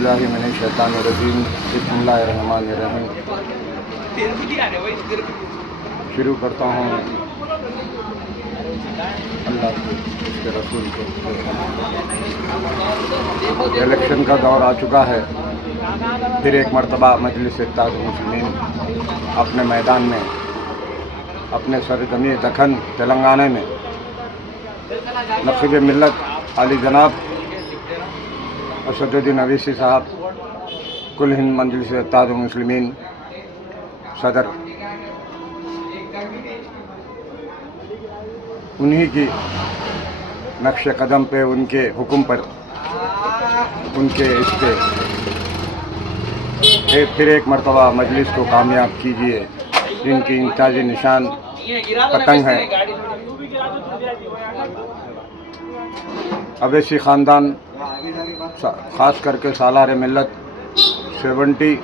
औज़ुबिल्लाहि मिनश्शैतानिर्रजीम बिस्मिल्लाहिर्रहमानिर्रहीम। शुरू करता हूँ अल्लाह के उसके रसूल को। इलेक्शन का दौर आ चुका है। फिर एक मरतबा मजलिस इत्तेहादुल मुस्लिमीन अपने मैदान में, अपने सरजमी दखन तेलंगाना में नक़ीब मिल्लत आली जनाब असदुद्दीन अवैसी साहब, कुल हिंद मजलिस इत्तेहादुल मुस्लिमीन सदर, उन्हीं की नक्श कदम पे, उनके हुक्म पर, उनके इस पे फिर एक मरतबा मजलिस को कामयाब कीजिए। जिनकी इम्तियाजी निशान पतंग है। अवैसी ख़ानदान ख़ास करके सालार मिल्लत 77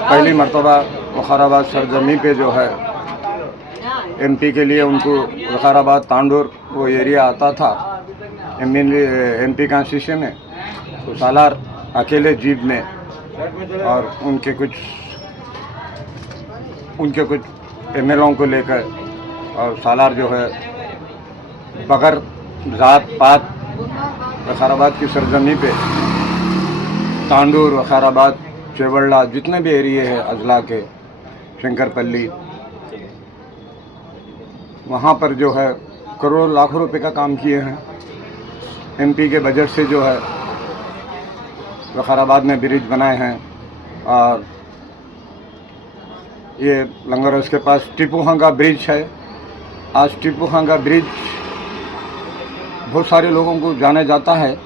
पहली मरतबा वक़ाराबाद सरजमी पे जो है एमपी के लिए उनको वक़ाराबाद तांडोर वो एरिया आता था एमपी कॉन्स्टिट्यूशन में, तो सालार अकेले जीत में और उनके कुछ एमएलओं को लेकर, और सालार जो है बग़ैर ज़ात पात वक़ाराबाद की सरजमी पे तांडूर, वक़ाराबाद, चेवड़ला, जितने भी एरिए हैं अजला के, शंकरपल्ली, वहाँ पर जो है करोड़ लाखों रुपए का काम किए हैं। एमपी के बजट से जो है वक़ाराबाद में ब्रिज बनाए हैं। और ये लंगर के पास टिपूहंगा ब्रिज है। आज टिपूहंगा ब्रिज बहुत सारे लोगों को जाना जाता है।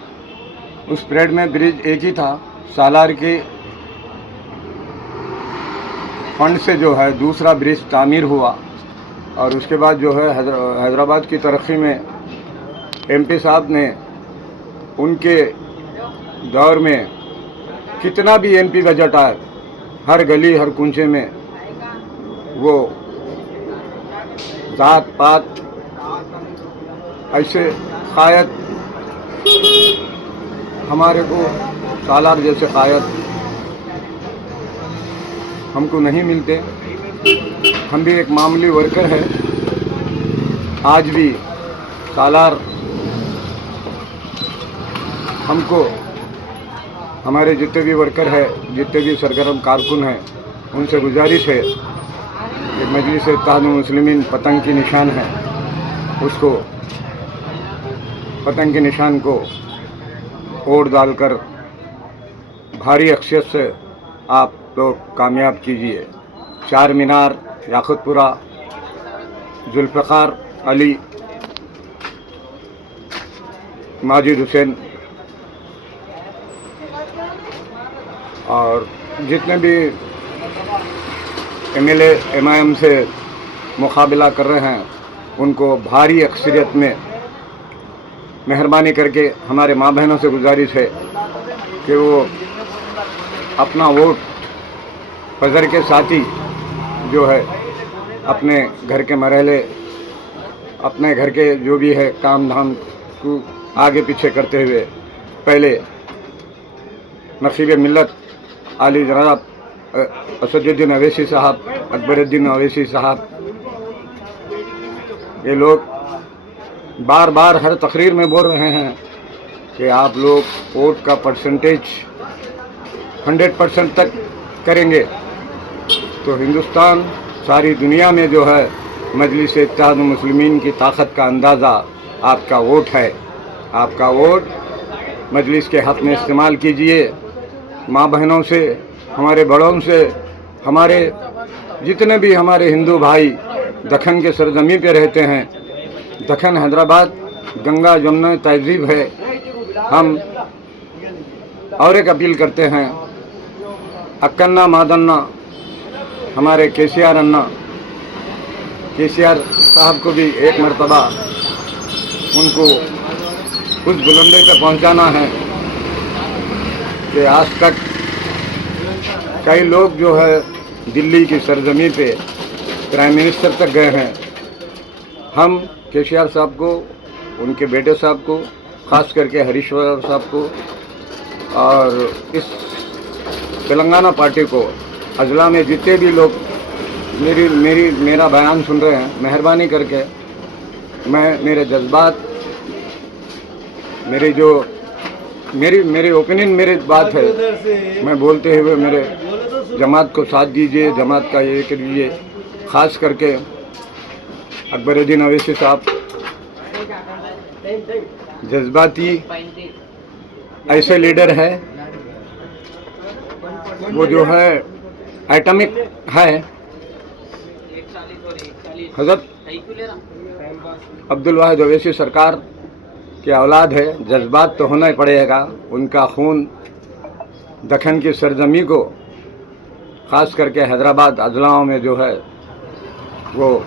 उस परेड में ब्रिज एक ही था। सालार के फंड से जो है दूसरा ब्रिज तामीर हुआ, और उसके बाद जो है हैदराबाद की तरक्की में एमपी साहब ने उनके दौर में कितना भी एमपी बजट आए, हर गली हर कूंचे में वो जात पात ऐसे कायद हमारे को सालार जैसे कायद हमको नहीं मिलते। हम भी एक मामूली वर्कर है। आज भी सालार हमको, हमारे जितने भी वर्कर है, जितने भी सरगर्म कारकुन हैं, उनसे गुजारिश है कि मजलिस इत्तेहादुल मुस्लिमीन पतंग की निशान है, उसको पतंग के निशान को वोट डालकर भारी अक्सरियत से आप लोग कामयाब कीजिए। चार मीनार, याकुतपुरा, जुल्फ़िकार अली, माजिद हुसैन और जितने भी एमएलए एमआईएम से मुकाबला कर रहे हैं, उनको भारी अक्सरियत में मेहरबानी करके हमारे माँ बहनों से गुजारिश है कि वो अपना वोट फजर के साथ ही जो है अपने घर के मरहले, अपने घर के जो भी है काम धाम को आगे पीछे करते हुए पहले नक़ीब मिल्लत आली जनाब असदुद्दीन अवैसी साहब, अकबरुद्दीन अवैसी साहब, ये लोग बार बार हर तकरीर में बोल रहे हैं कि आप लोग वोट का परसेंटेज 100% तक करेंगे तो हिंदुस्तान, सारी दुनिया में जो है मजलिस इत्तेहादुल मुस्लिमीन की ताकत का अंदाज़ा आपका वोट है। आपका वोट मजलिस के हक़ में इस्तेमाल कीजिए। माँ बहनों से, हमारे बड़ों से, हमारे जितने भी हमारे हिंदू भाई दखन के सरजमी पे रहते हैं, दखन हैदराबाद गंगा जमुना तहजीब है। हम और एक अपील करते हैं, अक्कन्ना मादन्ना हमारे केसीआर अन्ना, केसीआर साहब को भी एक मरतबा उनको उस बुलंदी तक पहुंचाना है कि आज तक कई लोग जो है दिल्ली की सरजमी पे प्राइम मिनिस्टर तक गए हैं। हम केसीआर साहब को, उनके बेटे साहब को ख़ास करके हरीश्वर साहब को और इस तेलंगाना पार्टी को, अजला में जितने भी लोग मेरा बयान सुन रहे हैं, मेहरबानी करके मैं मेरे जज्बात, मेरी ओपिनियन, मेरी बात है, मैं बोलते हुए मेरे जमात को साथ दीजिए, जमात का ये करिए। ख़ास करके अकबरुद्दीन अवैसी साहब जज्बाती ऐसे लीडर है, वो जो है एटॉमिक है। हज़रत अब्दुल वाहिद अवैसी सरकार की औलाद है, जज्बात तो होना ही पड़ेगा। उनका खून दखन की सरजमी को, ख़ास करके हैदराबाद अजलाओं में जो है वो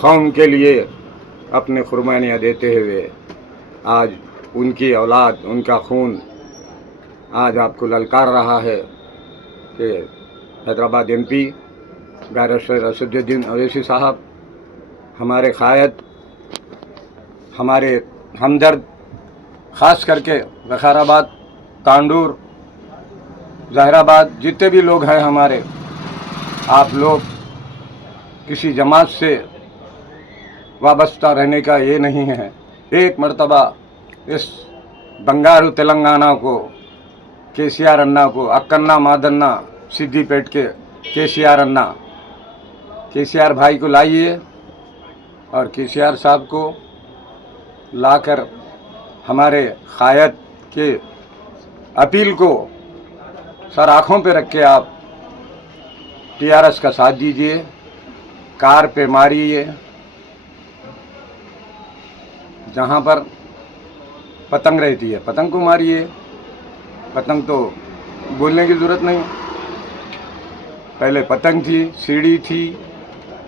कौम के लिए अपने कुर्बानियाँ देते हुए आज उनकी औलाद, उनका खून आज आपको ललकार रहा है कि हैदराबाद MP बैरिस्टर असदुद्दीन अवैसी साहब हमारे कायद, हमारे हमदर्द, ख़ास करके वखाराबाद, तांडूर, ज़हराबाद जितने भी लोग हैं हमारे, आप लोग किसी जमात से वाबस्ता रहने का ये नहीं है। एक मर्तबा इस बंगारू तेलंगाना को, KCR अन्ना को, अक्कन्ना मादन्ना सिद्दीपेट के KCR अन्ना, KCR भाई को लाइए और KCR साहब को लाकर हमारे कायद के अपील को सर आँखों पे रख के आप TRS का साथ दीजिए, कार पे मारिए, जहाँ पर पतंग रहती है पतंग को मारिए। पतंग तो बोलने की ज़रूरत नहीं, पहले पतंग थी, सीढ़ी थी,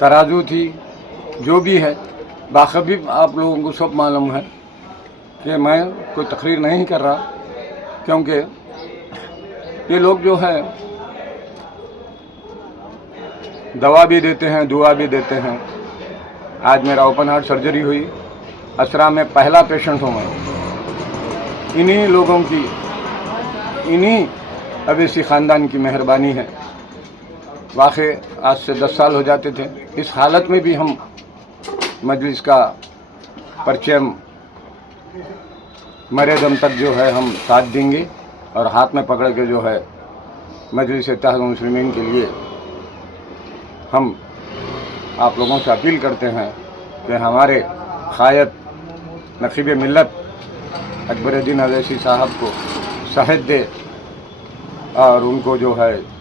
तराजू थी, जो भी है। बाखबी आप लोगों को सब मालूम है कि मैं कोई तकरीर नहीं कर रहा, क्योंकि ये लोग जो है दवा भी देते हैं, दुआ भी देते हैं। आज मेरा ओपन हार्ट सर्जरी हुई, असरा में पहला पेशेंट हूँ मैं। इन्हीं लोगों की, इन्हीं अवैसी ख़ानदान की मेहरबानी है। वाक़ई आज से 10 साल हो जाते थे। इस हालत में भी हम मजलिस का परचम मरे दम तक जो है हम साथ देंगे और हाथ में पकड़ के जो है मजलिस इत्तेहाद मुस्लिमीन के लिए हम आप लोगों से अपील करते हैं कि हमारे कायद नकीब मिल्लत अकबरुद्दीन अवैसी साहब को शहीद दे और उनको जो है